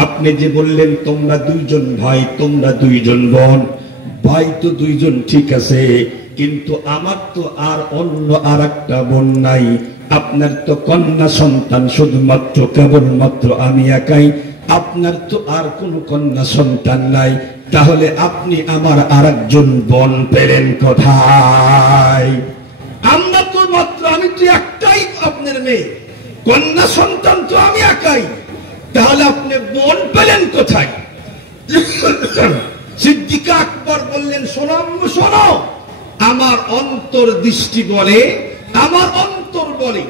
আপনি যে বললেন তোমরা 2 জন ভাই, তোমরা 2 জন বোন, ভাই তো দুইজন ঠিক আছে, কিন্তু আমার তো আর অন্য আর একটা বোন নাই, আপনার তো কন্যা সন্তান শুধুমাত্র কেবলমাত্র আমি একাই, আপনার তো আর কোনো কন্যা সন্তান নাই, তাহলে আপনি আমার আর একজন বোন পেলেন কোথায়? আমরা তো মাত্র, আমি তো একটাই আপনার মেয়ে, কন্যা সন্তান তো আমি একাই, তাহলে আপনি বোন পেলেন কোথায়? সিদ্দিক আকবর বললেন, শোনো শোনো, আমার অন্তর দৃষ্টি বলে, আমার অন্তর বলে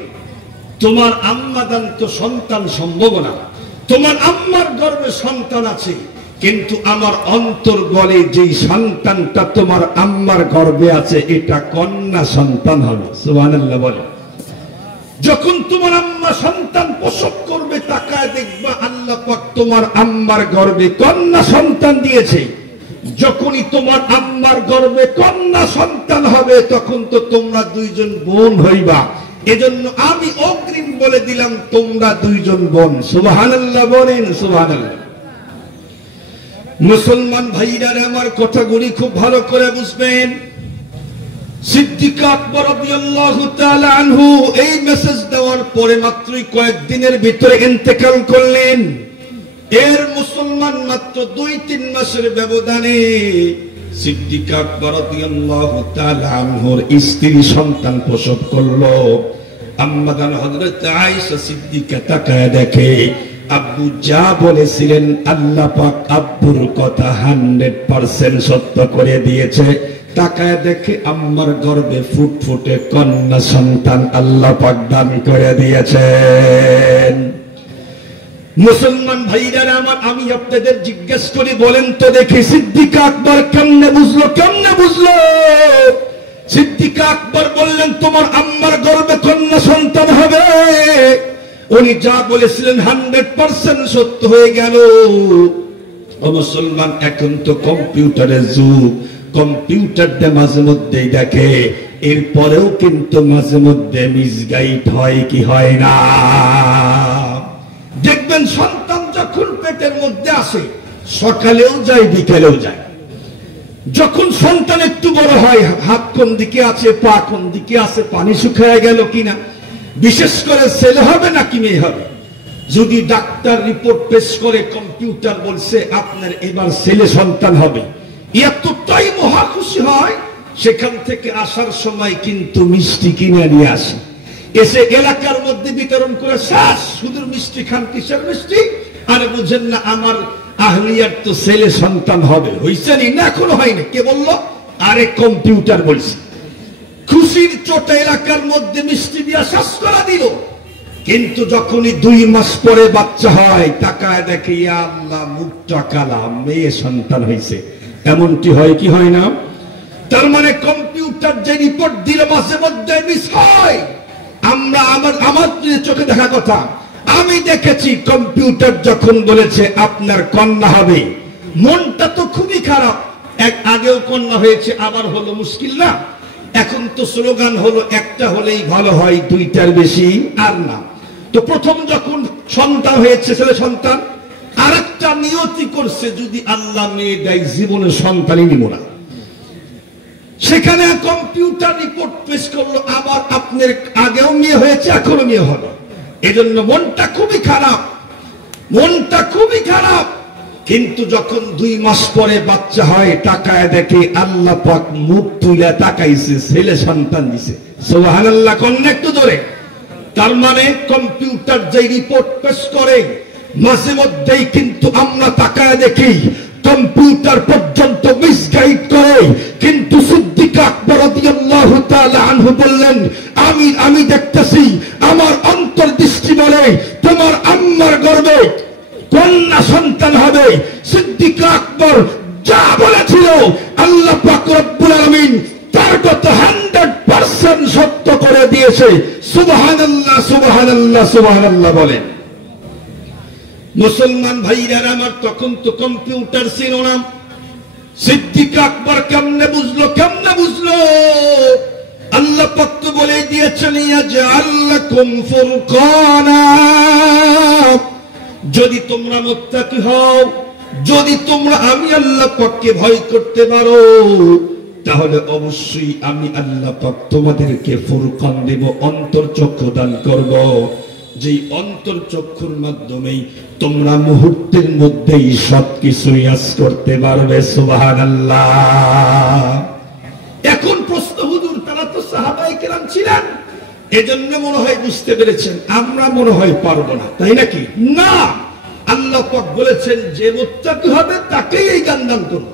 তোমার আম্মাদান তো সন্তান সম্ভব না, তোমার আম্মার গর্ভে সন্তান আছে, কিন্তু আমার অন্তর বলে যেই সন্তানটা তোমার আম্মার গর্ভে আছে এটা কন্যা সন্তান হবে। সুবহানাল্লাহ বলে। যখন তোমার আম্মা সন্তান প্রসব করবে তাকায় দেখবা আল্লাহ পাক তোমার আম্মার গর্ভে কন্যা সন্তান দিয়েছে। যখনই তোমার আম্মার গর্ভে কন্যা সন্তান হবে তখন তো তোমরা দুইজন বোন হইবা, এজন্য আমি অগ্রিম বলে দিলাম তোমরা দুইজন বোন। সুবহানাল্লাহ বলেন, সুবহানাল্লাহ। মুসলমান ভাইরা আমার কথাগুলি খুব ভালো করে বুঝবেন। সিদ্দিক আকবর রাদিয়াল্লাহু তাআলা আনহু এই মেসেজ দেওয়ার পরে মাত্রই কয়েকদিনের ভিতরে ইন্তেকাল করলেন। এর মুসলমান মাত্র 2-3 মাসের ব্যবধানে সিদ্দিক আকবর রাদিয়াল্লাহু তাআলা আনহুর স্ত্রী সন্তান প্রসব করলো। আম্মা জান হযরত আয়েশা সিদ্দিকা তাকায় দেখে আব্বু যা বলেছিলেন আল্লাহ পাক আব্বুর কথা 100% সত্য করে দিয়েছে। তাকায় দেখে আম্মার গর্ভে ফুটফুটে কন্যা সন্তান আল্লাহ পাক দান করে দিয়েছেন। মুসলমান ভাইরা আমার, আমি আপনাদের জিজ্ঞেস করি, বলেন তো দেখি সিদ্দিক আকবর কেমনে বুঝলো? কেমনে বুঝলো? সিদ্দিক আকবর বললেন তোমার আম্মার গর্ভে কন্যা সন্তান হবে, উনি যা বলেছিলেন 100% সত্য হয়ে গেল। ও মুসলমান, এখন তো কম্পিউটারের যুগ, কম্পিউটার দিয়ে মাঝে মধ্যেই দেখে, এরপরেও কিন্তু মাঝে মধ্যে মিসগাইড হয় কি হয় না? দেখবেন সন্তান যখন পেটের মধ্যে আসে সকালেও যায় বিকেলেও যায়, যখন সন্তান একটু বড় হয় হাত কোন দিকে আছে পা কোন দিকে আছে পানি শুকিয়ে গেল কিনা, বিশেষ করে ছেলে হবে নাকি মেয়ে হবে, যদি ডাক্তার রিপোর্ট পেশ করে কম্পিউটার বলছে আপনার এবার ছেলে সন্তান হবে, এতটাই মহা খুশি হয়, সেখান থেকে আসার সময় কিন্তু মিষ্টি কিনে নিয়ে আসে, এসে এলাকার মধ্যে বিতরণ করে শেষ। শুধু মিষ্টি খান, কিসের মিষ্টি? আরে বুঝেন না আমার আহলিয়ার তো ছেলে সন্তান হবে, হইছে না? এখনো হয়নি। কে বললো? আরে কম্পিউটার বলছে। খুশির চোটে এলাকার মধ্যে মিষ্টি দিয়া শেষ করে দিল, কিন্তু যখনই 2 মাস পরে বাচ্চা হয় তাকায় দেখে ইয়া আল্লাহ মুখটা কালা, মেয়ে সন্তান হয়েছে। এমনটি হয় কি হয় না? তার মানে কম্পিউটার যে রিপোর্ট দিলে মাঝে মধ্যে মিস হয়। আমরা আমার চোখে দেখা কথা, আমি দেখেছি কম্পিউটার যখন বলেছে আপনার কন্যা হবে, মনটা তো খুবই খারাপ। আগেও কন্যা হয়েছে আবার হলো, মুশকিল না? এখন তো স্লোগান হলো একটা হলেই ভালো হয়, 2টার বেশি আর না। তো প্রথম যখন সন্তান হয়েছে ছেলে সন্তান, আরেকটা নিয়তি করছে যদি আল্লাহ মেয়ে দেয় জীবনে সন্তানই নিব না। সেখানে কম্পিউটার রিপোর্ট পেশ করলো আবার আপনার আগেও মেয়ে হয়েছে এখনো মেয়ে হবে, এজন্য মনটা খুবই খারাপ, মনটা খুবই খারাপ। কিন্তু যখন 2 মাস পরে বাচ্চা হয় তাকায় দেখে আল্লাহ পাক মুখ তুলে তাকাইছে, ছেলে সন্তান দিছে। সুবহানাল্লাহ কোন একটু ধরে। তার মানে কম্পিউটার যে রিপোর্ট পেশ করে মাঝে মধ্যেই কিন্তু আমরা তাকায় দেখি কম্পিউটার পর্যন্ত মিসগাইড করে, কিন্তু সিদ্দিক আকবর রাদিয়াল্লাহু তাআলা আনহু বললেন আমি দেখতেছি আমার অন্তর্দৃষ্টি বলে তোমার আম্মার গর্ভে কন্যা সন্তান হবে। সিদ্দিক আকবর যা বলেছিল আল্লাহ পাক রব্বুল আলামিন তার কথা 100% সত্য করে দিয়েছে। সুবহানাল্লাহ, সুবহানাল্লাহ, সুবহানাল্লাহ বলেন। মুসলমান ভাইরা আমার, তখন তো কম্পিউটার ছিল না। সিদ্দিক আকবর কেমনে বুঝলো? কেমনে বুঝলো? আল্লাহ পাক তো বলে দিয়েছেন ইয়াজআল লাকুম ফুরকানা, যদি তোমরা মুত্তাকি হও, যদি তোমরা আমি আল্লাহ পাককে ভয় করতে পারো তাহলে অবশ্যই আমি আল্লাহ পাক তোমাদেরকে ফুরকান দেব, অন্তরচক্ষু দান করব, যেই অন্তরচক্ষুর মাধ্যমেই তোমরা মুহূর্তের মধ্যেই সবকিছু ইয়াস করতে পারবে। সুবহানাল্লাহ। এখন প্রশ্ন, হুজুর তারা তো সাহাবায়ে কেরাম ছিলেন, এজন্য মনে হয় বুঝতে পেরেছেন, আমরা মনে হয় পারবো না, তাই নাকি? না, আল্লাহ পাক বলেছেন যে মুত্তাকি হবে তাকেই এই জ্ঞান দান করব।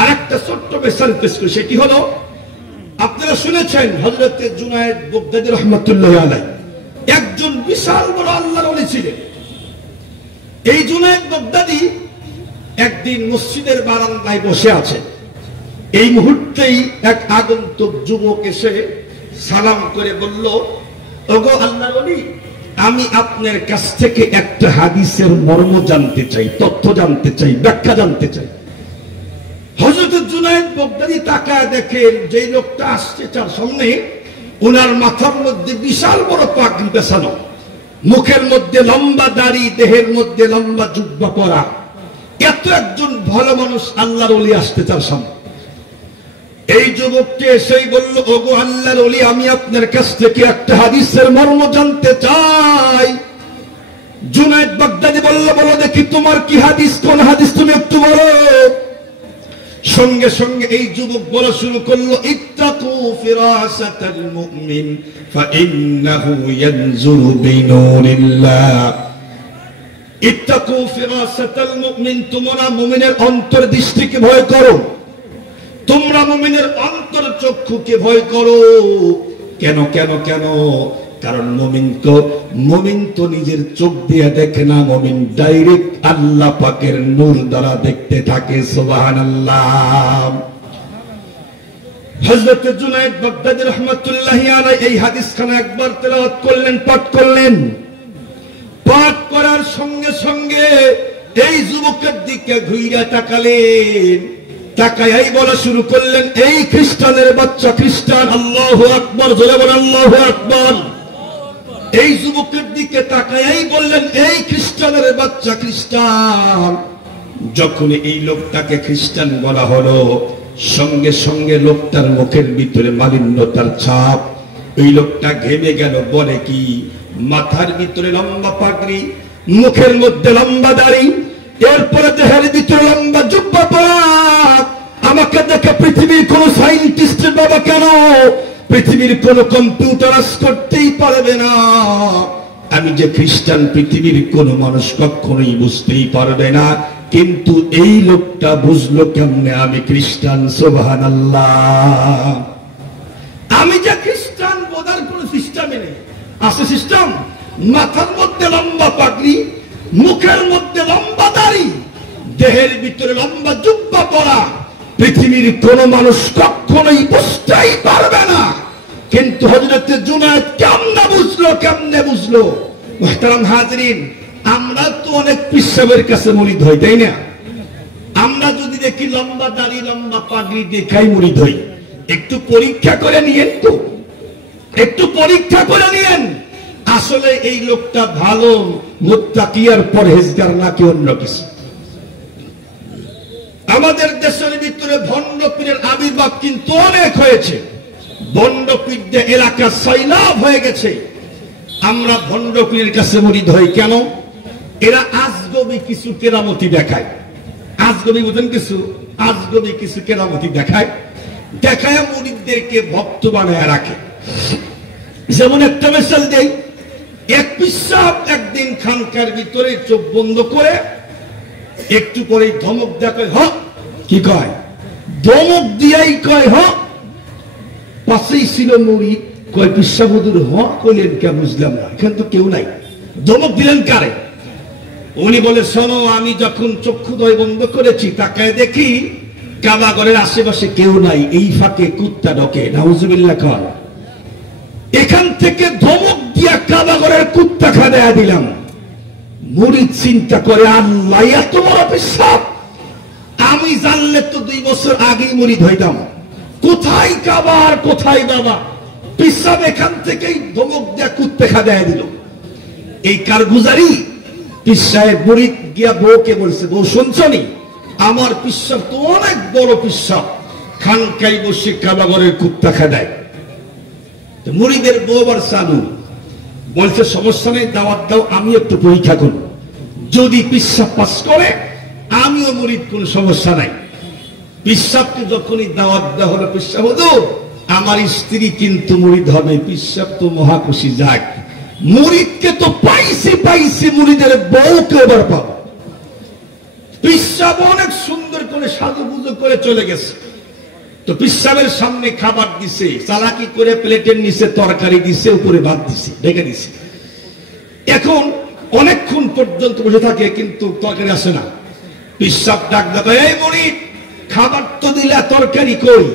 আর একটা ছোট্ট মেসাল পেশ করি, সেটি হলো আপনারা শুনেছেন হযরত জুনায়েদ বাগদাদী রাহমাতুল্লাহ আলাইহি একজন বিশাল বড় আল্লাহর ওলি ছিলেন। এই জুনায়েদ বাগদাদী একদিন মসজিদের বারান্দায় বসে আছেন। এই মুহূর্তেই এক আগন্তুক যুবক এসে সালাম করে বলল, ওগো আল্লাহর ওলি, আমি আপনার কাছ থেকে একটা হাদিসের মর্ম জানতে চাই, তথ্য জানতে চাই, ব্যাখ্যা জানতে চাই। হযরত জুনায়েদ বাগদাদী তাকায় দেখেন যে লোকটা আসছে তার সামনে, ওনার মাথার মধ্যে বিশাল বড় পাগড়ি পেছানো, মুখের মধ্যে লম্বা দাড়ি, দেহের মধ্যে লম্বা জুব্বা পরা। এত একজন ভালো মানুষ আল্লাহর ওলি আসতে তার সামনে। এই যুবকটি এসেই বলল, ওগো আল্লাহর ওলি, আমি আপনার কাছ থেকে একটা হাদিসের মর্ম জানতে চাই। জুনায়েদ বাগদাদী বলল, বলো দেখি তোমার কি হাদিস, কোন হাদিস তুমি একটু বলো। সঙ্গে সঙ্গে এই যুবক বলা শুরু করলো, ইত্তাকু ফিরাসাতাল মুমিন ফাইন্নাহু ইয়ানজুরু বিনুরিল্লাহ। ইত্তাকু ফিরাসাতাল মুমিন, তোমরা মুমিনের অন্তর্দৃষ্টিকে ভয় করো, তোমরা মুমিনের অন্তরচক্ষুকে ভয় করো। কেন কেন কেন? কারণ মুমিন তো নিজের চোখ দিয়ে দেখে না, মুমিন ডাইরেক্ট আল্লাহ পাকের নূর দ্বারা দেখতে থাকে। সুবহানাল্লাহ। হযরত জুনায়েদ বাগদাদী রাহমাতুল্লাহি আলাইহি এই হাদিসখানা একবার তেলাওয়াত করলেন, পাঠ করলেন। পাঠ করার সঙ্গে সঙ্গে এই যুবকের দিকে ঘুরে তাকালেন, তাকায়াই বলা শুরু করলেন, এই খ্রিস্টানের বাচ্চা খ্রিস্টান, আল্লাহু আকবার, জোরে বলেন আল্লাহু আকবার। এই যুবকের দিকে তাকায়াই বললেন, এই খ্রিস্টানের বাচ্চা খ্রিস্টান। যখন এই লোকটাকে খ্রিস্টান বলা হলো, সঙ্গে সঙ্গে লোকটার মুখের ভিতরে মালিন্যতার ছাপ। এই লোকটা ঘেমে গেল। বলে কি? মাথার ভিতরে লম্বা পাগড়ি, মুখের মধ্যে লম্বা দাড়ি, এরপরে দেহের ভিতরে লম্বা জুব্বা পরা। আমাকে দেখে পৃথিবীর কোন সায়েন্টিস্টের বাবা কেন, পৃথিবীর কোন কম্পিউটারাইজ করতেই পারবে না আমি যে খ্রিস্টান, পৃথিবীর কোন মানুষ কখনোই বুঝতেই পারবে না। কিন্তু এই লোকটা বুঝলো কেমনে আমি খ্রিস্টান। সুবহানাল্লাহ। আমি যে খ্রিস্টান বোঝার কোন সিস্টেম নেই। আছে সিস্টেম? মাথার মধ্যে লম্বা পাগড়ি, মুখের মধ্যে লম্বা দাড়ি, দেহের ভিতরে লম্বা জুব্বা পরা, পৃথিবীর কোন মানুষ কখনোই বুঝতেই পারবে না। কিন্তু হযরত জুনায়েদ কেমনে বুঝলো, কেমনে বুঝলো? মুহতারাম হাজরিন, আমরা তো অনেক পিসাবের কাছে মুরিদ হই, তাই না? আমরা যদি দেখি লম্বা দাড়ি, লম্বা পাগড়ি দেখাই মুরিদ হই। একটু পরীক্ষা করে নিয়েন তো, একটু পরীক্ষা করে নিয়েন আসলে এই লোকটা ভালো মুত্তাকি আর পরহেজগার নাকি অন্য কিছু। আমাদের দেশের ভিতরে ভণ্ড পীরের আবির্ভাব কিন্তু অনেক হয়েছে। ভণ্ড পীরদের এলাকা সয়লাভ হয়ে গেছে। আমরা ভণ্ড পীরের কাছে মুরিদ হই কেন? এরা আজগবি কিছু কেরামতি দেখায়। আজগবি বুঝেন কিছু? আজগবি কিছু কেরামতি দেখায়, দেখায় মুরিদদেরকে ভক্ত বানায় রাখে। যেমন একটা মিসাল দেই, এক পিসাব একদিন খানকার ভিতরে চোখ বন্ধ করে একটু পরে ধমক দেখায়, হ কি কয়, ধমক দিয়াই কয় হ। পাশেই ছিল মুরিদ, কয় পিসাব হুজুর হ কইলেন কে বুঝলাম না, এখানে তো কেউ নাই, ধমক দিলেন কারে? উনি বলে, শোনো, আমি যখন চক্ষুদ্বয় বন্ধ করেছি তাকায় দেখি কাবাগরের আশেপাশে কেউ নাই, এই ফাঁকে কুত্তা ঢোকে। নাউজুবিল্লাহ কর। এখান থেকে ধমক দিয়া কাবাগরের কুত্তা খাওয়া দিলাম। মুরিদ চিন্তা করে, আল্লাহ এত বড় পিসাব, আমি জানলে তো 2 বছর আগেই মুরিদ হইতাম। কোথায় কাবার, কোথায় বাবা? পিসাব এখান থেকেই ধমক দিয়া কুত্তা খাওয়া দিল। এই কারগুজারি পীর সাহেব মুরিদ গিয়া বউকে বলছে, বউ শুনছনি, আমার পিসাব তো অনেক বড় পিসাব, খানকাই বসে কাবাগরের কুত্তা খাদায়। মুরিদের বউ আবার চালু, বলছে সমস্যা নেই, দাওয়াত দাও, আমি একটু পরীক্ষা করব, যদি পিসাব পাস করে আমিও মুরিদ, কোন সমস্যা নাই। পিসাবকে যখনই দাওয়াত দেওয়া হলো, পিসাব হুজুর আমার স্ত্রী কিন্তু মুরিদ হবে, পিসাব তো মহাখুশি, যাক মুরিদকে তো পাইছি, মুরিদের বউকে এবার পাবো। পিসাব অনেক সুন্দর করে সাজুগুজু করে চলে গেছে। তো পিসাবের সামনে খাবার দিছে, চালাকি করে প্লেটের নিচে তরকারি দিছে, উপরে ভাত দিছে, ঢেকে দিছে। এখন অনেকক্ষণ পর্যন্ত বসে থাকে, কিন্তু তরকারি আসে না। পিসাব ডাক দেবে, এই মুরিদ খাবার তো দিলা, তরকারি কই?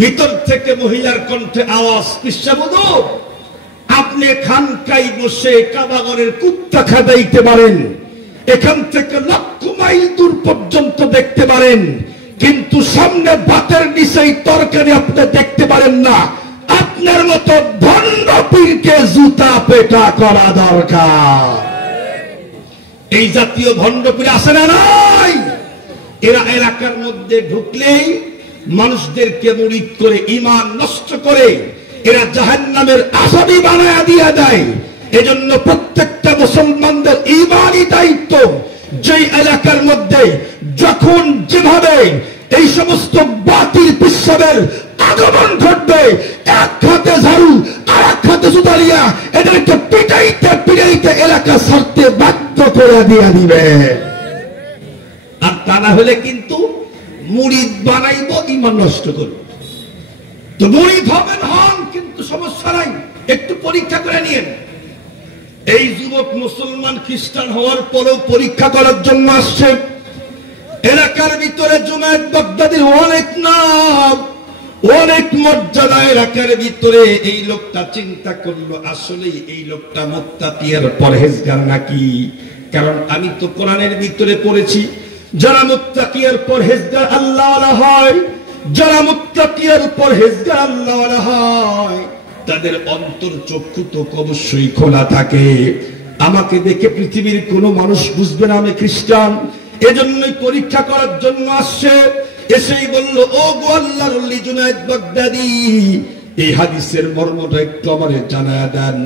ভিতর থেকে মহিলার কণ্ঠে আওয়াজ, পিসাব হুজুর আপনি খানকাই বসে কাবাগরের কুত্তা খাদাইতে পারেন, এখান থেকে লক্ষ মাইল দূর পর্যন্ত দেখতে পারেন, কিন্তু সামনে ভাতের নিচেই তরকারি আপনি দেখতে পারেন না। আপনার মতো ভণ্ড পীরকে জুতা পেটা করা দরকার। এই জাতীয় ভণ্ড পীর আছে না নাই? এরা এলাকার মধ্যে ঢুকলেই মানুষদেরকে মুরিদ করে ঈমান নষ্ট করে, এরা জাহান্নামের আসামি বানায়া দিয়া দেয়। এজন্য প্রত্যেকটা মুসলমানদের ঈমানি দায়িত্ব, যে এলাকার মধ্যে যখন যেভাবে এই সমস্ত বাতিল পিসাবের আগমন ঘটবে, এক হাতে ঝাড়ু আর এক হাতে জুতালিয়া এদেরকে পিটাইতে এলাকা ছাড়তে বাধ্য করে দিয়া দিবে। আর তা না হলে কিন্তু মুরিদ বানাইব, ঈমান নষ্ট করব। তো মুরিদ হবেন, হন, কিন্তু সমস্যা নাই, একটু পরীক্ষা করে নিয়েন। এই যুবক মুসলমান খ্রিস্টান হওয়ার পরেও পরীক্ষা করার জন্য আসছে। এলাকার ভিতরে জুনায়েদ বাগদাদির অনেক নাম, অনেক মর্যাদা এলাকার ভিতরে। এই লোকটা চিন্তা করলো, আসলে এই লোকটা মুত্তাকি আর পরহেজগার নাকি? কারণ আমি তো কোরআনের ভিতরে পড়েছি, যারা মুত্তাকি আর পরহেজগার আল্লাহওয়ালা হয়, যারা মুত্তাকি আর পরহেজগার আল্লাহওয়ালা হয়, তাদের অন্তর চক্ষু তো অবশ্যই খোলা থাকে। আমাকে দেখে পৃথিবীর কোন মানুষ বুঝবে না আমি খ্রিস্টান, এজন্যই পরীক্ষা করার জন্য আসছে। এসেই বলল, ও গো আল্লাহর ওলি জুনায়েদ বাগদাদি, এই হাদিসের মর্মটা একটু আমারে জানায়া দেন।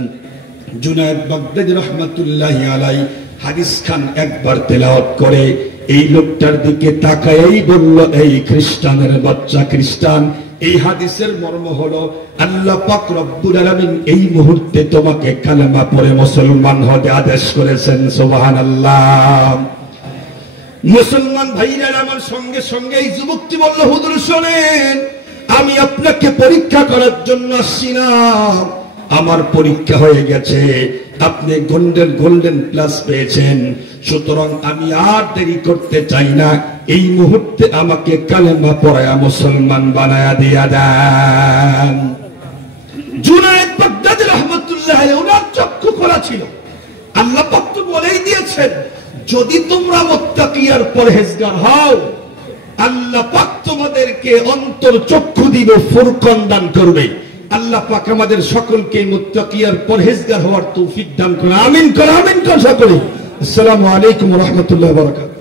জুনায়েদ বাগদাদি রাহমাতুল্লাহি আলাইহি হাদিস খান একবার তেলাওয়াত করে এই লোকটার দিকে তাকায়াই বলল, এই খ্রিস্টানের বাচ্চা খ্রিস্টান, এই হাদিসের মর্ম হলো আল্লাহ পাক রব্বুল আলামিন এই মুহূর্তে তোমাকে কালেমা পড়ে মুসলমান হতে আদেশ করেছেন। সুবহানাল্লাহ। মুসলমান ভাইরা আমার সঙ্গে সঙ্গে এই যুবকটি বলল, হুজুর শোনেন, আমি আপনাকে পরীক্ষা করার জন্য আসছি না, আমার পরীক্ষা হয়ে গেছে, আপনি গোল্ডেন প্লাস পেয়েছেন, সুতরাং আমি আর দেরি করতে চাই না, এই মুহূর্তে আমাকে কালেমা পড়ায়া মুসলমান বানায়া দিয়া দেন। জুনায়েদ বাগদাদি রাহমাতুল্লাহ আলাইহি ওনার চক্ষু খোলা ছিল। আল্লাহ পাক তো বলেই দিয়েছেন, যদি তোমরা মুত্তাকি আর পরহেজগার হও, আল্লাহ পাক তোমাদেরকে অন্তর চক্ষু দিবে, ফুরকান দান করবে। আল্লাহ পাক আমাদের সকলকে মুত্তাকি আর পরহেজগার হওয়ার তৌফিক দান করুন। আমিন কর, আমিন কর সকলে। আসসালামু আলাইকুম ওয়া রাহমাতুল্লাহি ওয়া বারাকাতুহু।